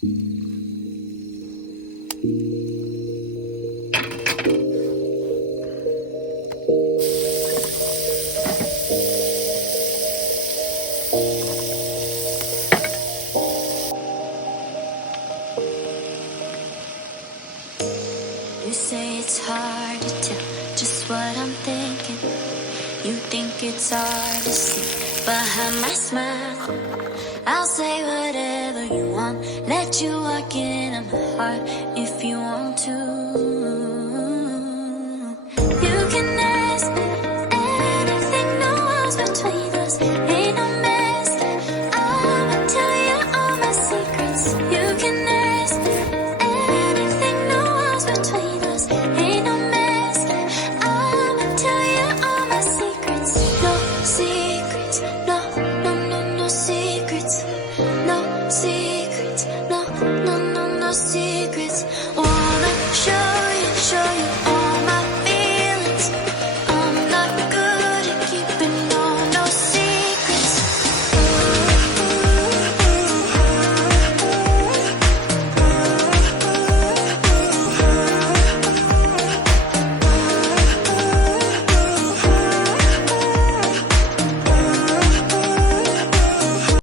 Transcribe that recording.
You say it's hard to tell just what I'm thinking. You think it's hard to see behind my smile. I'll say whatever you want, let you walk into my heart if you want to. You can ask me anything, no walls between us, ain't no mess. I'ma tell you all my secrets. You can ask me anything, no walls between us, ain't no mess. I'ma tell you all my secrets. No secrets, no, no, no, no secrets. No secrets, no, no, no, no secrets.